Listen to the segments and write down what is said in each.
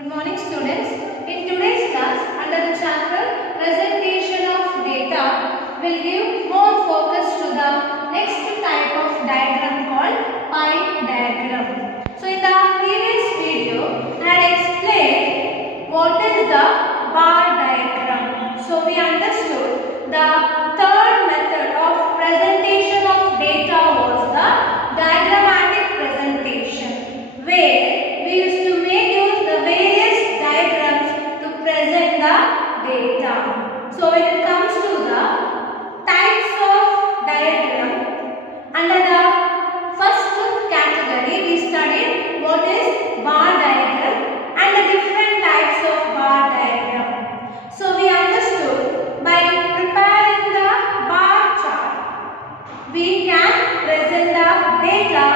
Good morning students. In today's class, under the chapter Presentation of Data, we'll give more focus to the next type of diagram called pie diagram. So in the previous video, I had explained what is the bar diagram. So we understood the third method of presentation of data was the diagrammatic presentation, where we used to make use the various diagrams to present the data. So when it comes to the types of diagram, under the first category we studied what is bar diagram and the different types of bar diagram. So we understood by preparing the bar chart, we can present the data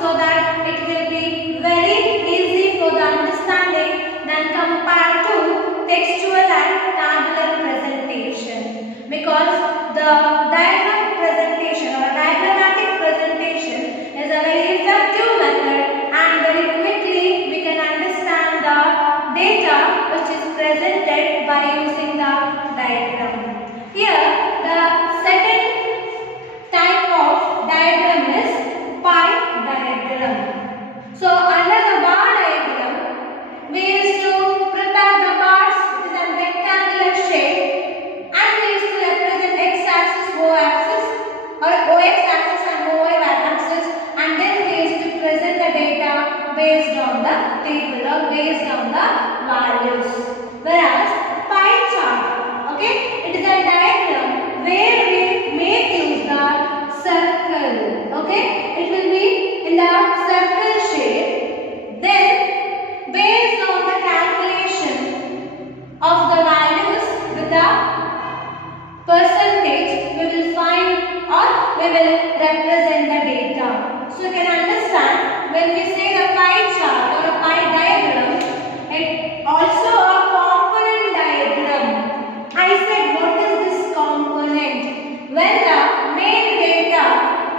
so that it will be very easy for the understanding than compared to textual and tabular presentation, because the diagram presentation or diagrammatic presentation is a very effective method and very quickly we can understand the data which is presented by using the diagram. Here the second type of diagram is pie diagram. So under the bar diagram, we used to prepare the bars with a rectangular shape and we used to represent x-axis, y-axis or ox-axis and y-axis, and then we used to present the data based on the table or based on the values. Whereas pie chart, okay, it is a diagram where we make use the circle, okay, it will be in the circle shape. Then based on the calculation of the values with the percentage, we will find or we will represent the data. So you can understand, when we say the pie chart or a pie diagram, it also a component diagram. I said, what is this component? When the main data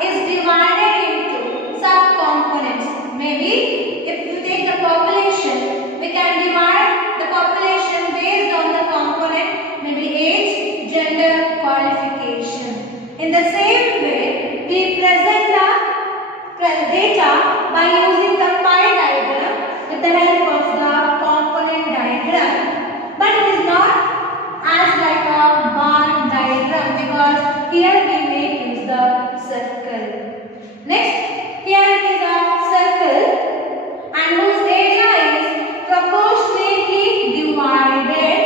is divided into sub-components. Maybe if you take the population, we can divide the population based on the component, maybe age, gender, qualification. In the same way, we present the data by using the pie diagram with the help of the component diagram. But it is not as like a bar diagram, because here we make use the circle. Next, here it is a circle and whose area is proportionately divided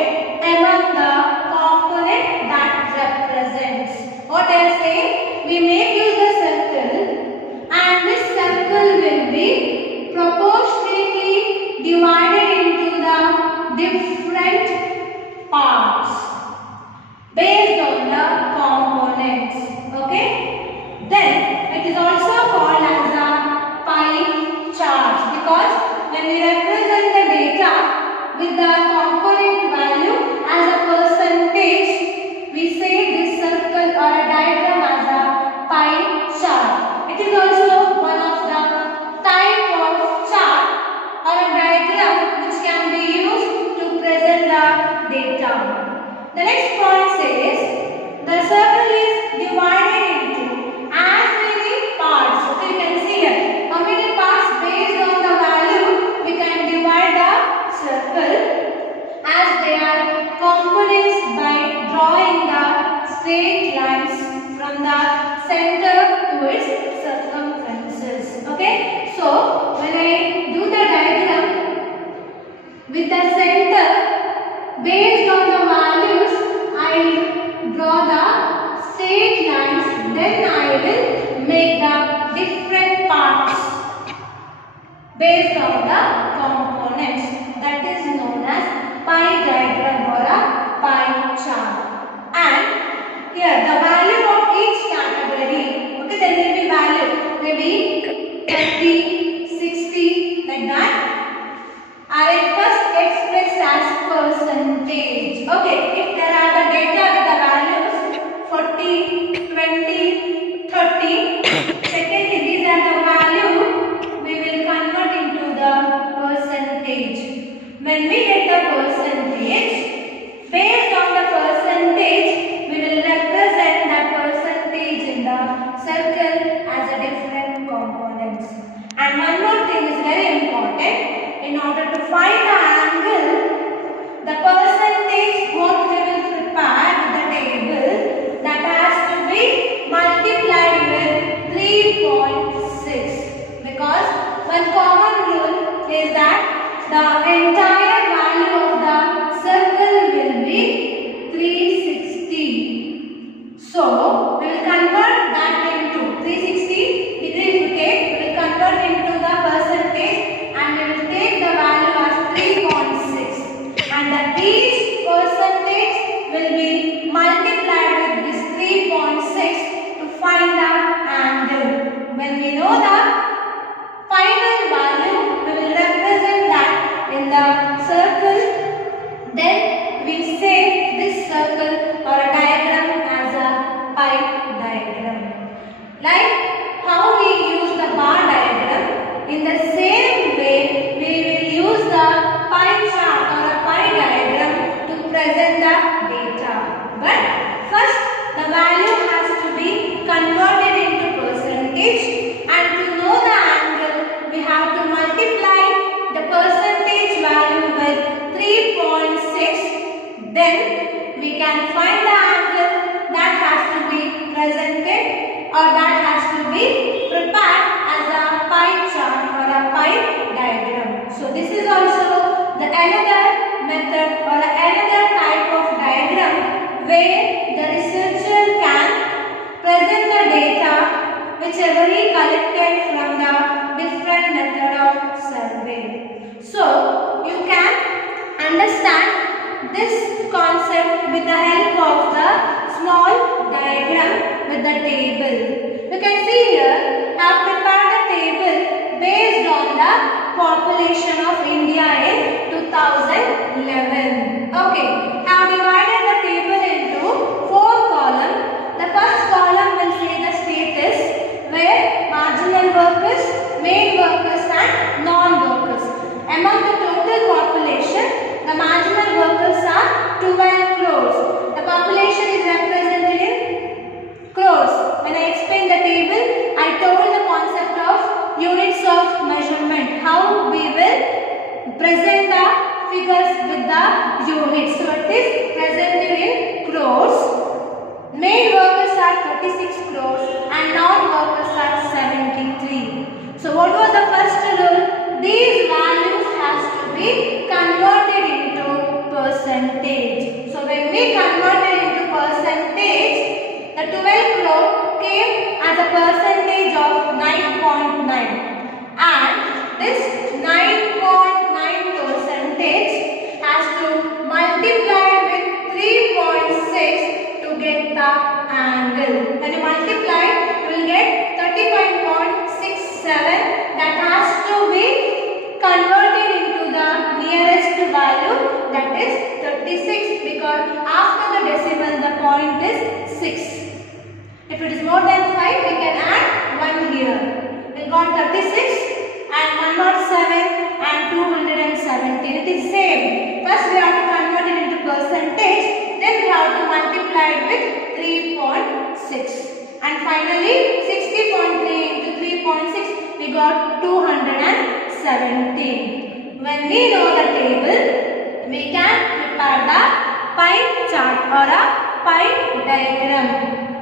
among the component that represents. What I say, we make use the circle and this circle will be proportionately divided into the different parts based on the components. Okay, then it is also called as a pie chart, because when we represent the data with the component value as a percentage, we say this circle or a diagram as a pie chart. It is also one of the type of chart or a diagram which can be used to present the data. The next point says the circle is divided into as many parts. So you can see here how many parts based on the value we can divide the circle, as they are components by drawing the straight lines from the center to its circumferences. Okay, so when I do the diagram with the center based on the values, I draw the straight lines, then I will make the different parts based on the components. That is known as pie diagram or a pie chart. And here the value of each category, okay, there will be value, maybe 30, 60, like that, are at first expressed as percentage. Okay, if there are the data with the values 40, 20, 30, secondly these are the value we will convert into the percentage. When we get the percentage, based on the percentage, we will represent that percentage in the circle as a different components. And one more thing is very important. In order to find the angle, the percentage what we will prepare with the table, that has to be multiplied with 3.6, because one common rule is that the entire value of the circle will be 360. So we will convert that into 360 degree. If we take, we will convert into the percentage and we will take the value as 3.6, and that each percentage will be multiplied with this 3.6 to find the angle. When we know the final value, we will represent that in the circle. Then we say this circle or a diagram as a pie diagram. Like how we use the bar diagram, in the same way we will use the pie chart or a pie diagram to present the data. But first the value has to be converted into percentage, and to know the angle we have to multiply the percentage value with 3.6. Then we can find the angle that has to be presented or that has to be prepared as a pie chart or a pie diagram. So this is also the another method or another type of diagram where the researcher can present the data whichever he collected from the different method of survey. So you can understand this concept with the help of the small diagram with the table. You can see here I have prepared a table based on the population of India in 2011. Okay, I have divided the table into 4 columns. The first column will say the status, where marginal workers, main workers and non-workers. Among the total population, the marginal workers are 12 crores. The population is represented in crores. When I explained the table, I told the concept of units of measurement, how we will present the figures with the units. So it is presented in crores. Main workers are 36 crores and non-workers are 73. So what was the first rule? These values has to be converted into percentage. So when we converted into percentage, the 12 crore came as a percentage of 9.9, and this 9.9 percentage has to multiply with 3.6 to get the angle. When you multiply, you will get 35.67. That has to be converted into the nearest value, that is 36, because after the decimal the point is 6. If it is more than 5, we can add 1 here. We got 36 and 107 and 217. It is same. First we have to convert it into percentage, then we have to multiply it with 3.6, and finally 60.3 into 3.6, we got 217. When we know the table, we can prepare the pie chart or a pie diagram.